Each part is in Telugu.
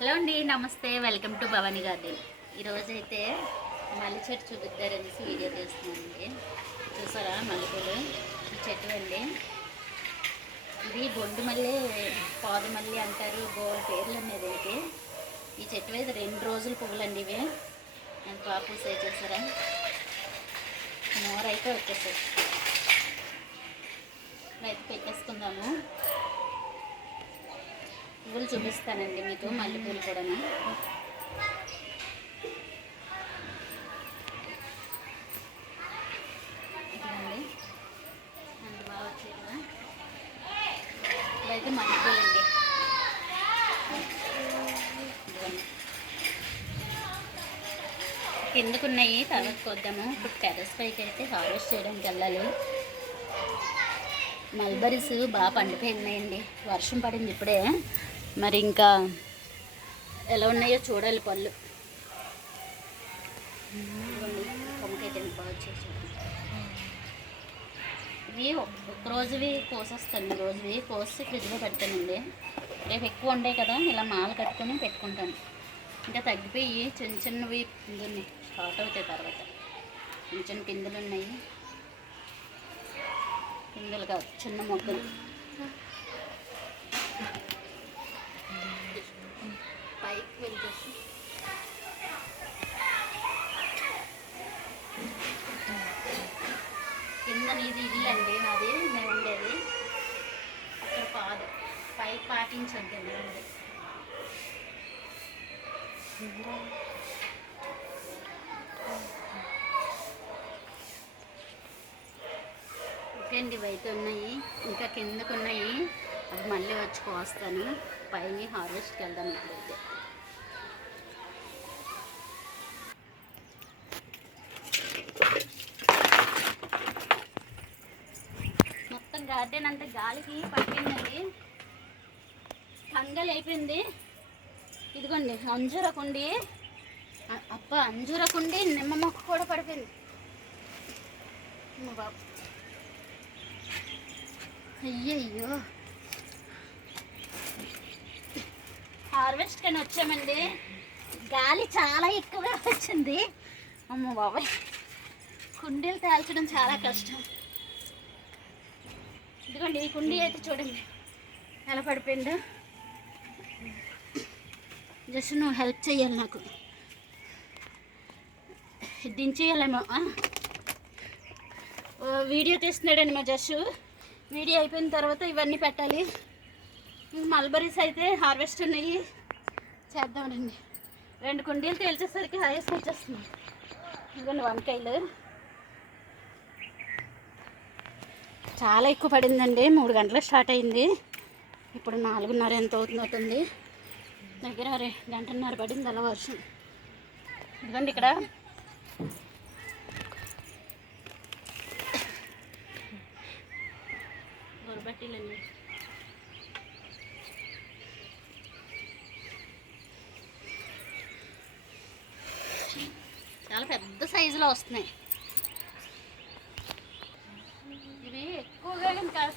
హలో అండి నమస్తే. Welcome to Bhavani garden. ఈరోజు అయితే మల్లె చెట్టు చూపిద్దారనేసి వీడియో తీస్తున్నానండి. చూసారా మల్లెపూలు? ఈ చెట్టు అండి. ఇది బొండు మల్లె పాదు మల్లె అంటారు. గో పేర్లు అనేది ఇది ఈ చెట్టు అయితే రెండు రోజులు పువ్వులండి ఇవి. నేను బాగా పూసాయి చూసారా? మోర అయితే వచ్చేసాయి. అయితే పెట్టేసుకుందాము. పువ్వులు చూపిస్తానండి మీకు మల్లెపూలు కూడాను. ఇదిగోండి. అంత బాగా వచ్చాయి కదా. ఇవైతే మల్లెపూలు అండి ఎందుకున్నాయి కిందకున్నాయి తర్వాత కొద్దాము ఇప్పుడు టెరస్ పైకి అయితే హార్వెస్ట్ చేయడానికి వెళ్ళాలి. మల్బరీస్ బాగా పండిపోయినాయండి వర్షం పడింది ఇప్పుడే. మరి ఇంకా ఎలా ఉన్నాయో చూడాలి పళ్ళు. కొమ్మకైతే బాగా వచ్చాయి చూడండి. ఇవి ఒక రోజువి కోసేస్తాను రోజువి కోసి ఫ్రిడ్జ్లో పెడతానండి. రేపు ఎక్కువ ఉండే కదా ఇలా మాల కట్టుకొని పెట్టుకుంటాను. ఇంకా తగ్గిపోయి చిన్న చిన్నవి పిందులు స్టార్ట్ అవుతాయి తర్వాత. చిన్న చిన్న పిందులు ఉన్నాయి. పిందులు కాదు చిన్న మొక్కలు. పైకి వెళ్ళి కింద నీది ఇల్లు అండి నాది మేము ఉండేది అక్కడ కాదు పైకి పాటించండి ఉంది ఓకే అండి ఉన్నాయి ఇంకా కిందకు ఉన్నాయి. అవి మళ్ళీ వచ్చి కోస్తాను. పైన హార్వెస్ట్కి వెళ్దాం ఇప్పుడైతే మొత్తం గార్డెన్ గాలికి పట్టిందండి ఫంగల్ అయిపోయింది ఇదిగోండి అంజూరకుండి అ- అప్ప అంజూరకుండి నిమ్మ మొక్క కూడా పడిపోయింది. అమ్మ బాబు అయ్యయ్యో. హార్వెస్ట్ కానీ వచ్చామండి. గాలి చాలా ఎక్కువగా వచ్చింది. అమ్మ బాబాయ్ కుండీలు తేల్చడం చాలా కష్టం. ఇదిగోండి ఈ కుండీ అయితే చూడండి. ఎలా పడిపోయిందో. జస్ట్ నువ్వు హెల్ప్ చేయాలి నాకు. దించేయాలేమో. ఓ, వీడియో తీస్తున్నాడండి మా జస్ట్ వీడియో అయిపోయిన తర్వాత ఇవన్నీ పెట్టాలి. ఇంక మల్బరీస్ అయితే హార్వెస్ట్ ఉన్నాయి. చేద్దామండి రెండు కుండీలు తేల్చేసరికి హైయెస్ట్ వచ్చేస్తుంది. ఇదిగోండి వంకాయలు. చాలా ఎక్కువ పడిందండి. మూడు గంటలకు స్టార్ట్ అయింది. ఇప్పుడు నాలుగున్నర ఎంత అవుతుంది అవుతుంది దగ్గర రే గంటన్నర పడింది అలా వర్షం. ఇదిగోండి ఇక్కడ. గొరబట్టీలండి చాలా పెద్ద సైజులో వస్తున్నాయి ఇవి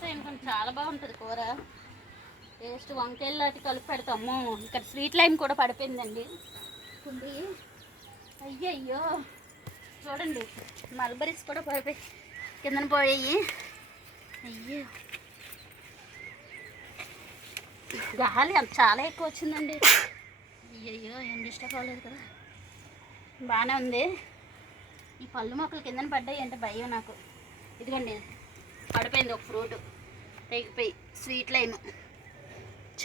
కాస్తాయి అనుకోండి చాలా బాగుంటుంది కూర. టేస్ట్ వంకాయలు లాంటి కలిపి పెడతాము. ఇక్కడ స్వీట్ లైమ్ కూడా పడిపోయిందండి. కుండి. అయ్యయ్యో. చూడండి మల్బరీస్ కూడా పడిపోయి కిందన పోయాయి. అయ్యో. గాలి చాలా ఎక్కువ వచ్చిందండి. అయ్యయ్యో ఏం డిస్టర్బ్ అవ్వలేదు కదా. బాగానే ఉంది. ఈ పళ్ళు మొక్కలు కిందన పడ్డాయి అంటే భయం నాకు. ఇదిగోండి. పడిపోయింది ఒక ఫ్రూట్. తెగిపోయి స్వీట్ లైమ్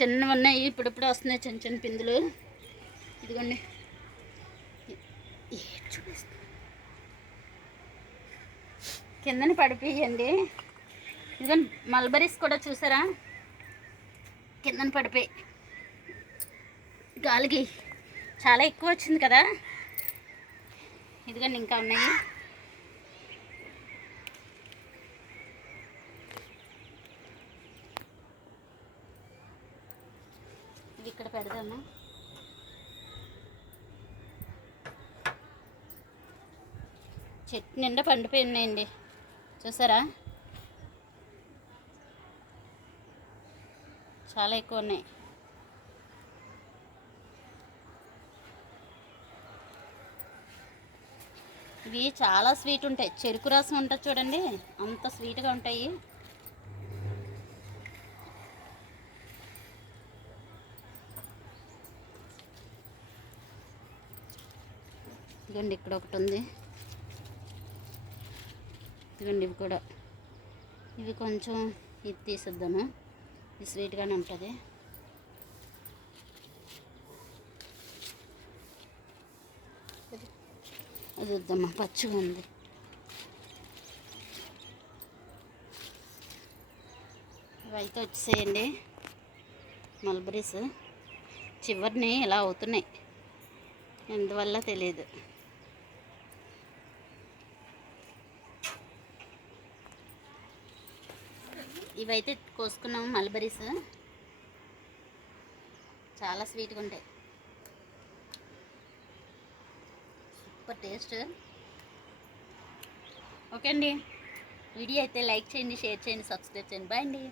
చిన్నవి ఉన్నాయి ఇప్పుడిప్పుడే వస్తున్నాయి చిన్న చిన్న పిందులు. ఇదిగోండి. చూపిస్తా. కిందని పడిపోయండి. ఇదిగోండి మల్బరీస్ కూడా చూసారా? కిందన పడిపోయి. గాలికి చాలా ఎక్కువ వచ్చింది కదా? ఇదిగోండి ఇంకా ఉన్నాయి. ఇక్కడ పెడదాము? చెట్టు నిండా పండిపోయినాయండి. చూసారా? చాలా ఎక్కువ ఉన్నాయి. ఇవి చాలా స్వీట్ ఉంటాయి. చెరుకు రసం ఉంటుంది చూడండి. అంత స్వీట్గా ఉంటాయి. ఇదిగోండి ఇక్కడ ఒకటి ఉంది. ఇదిగోండి ఇవి కూడా. ఇవి కొంచెం ఇది తీసిద్దాము. ఇది స్వీట్గానే ఉంటుంది. అది వద్దమ్మా పచ్చిగా ఉంది. ఇవైతే వచ్చేసేయండి. మల్బరీస్ చివరిని ఇలా అవుతున్నాయి. ఎందువల్ల తెలియదు. ఇవైతే కోసుకున్నాము మల్బరీస్. చాలా స్వీట్గా ఉంటాయి. Super taste. ఓకే అండి. వీడియో అయితే లైక్ చేయండి షేర్ చేయండి సబ్స్క్రైబ్ చేయండి. బాయ్ అండి.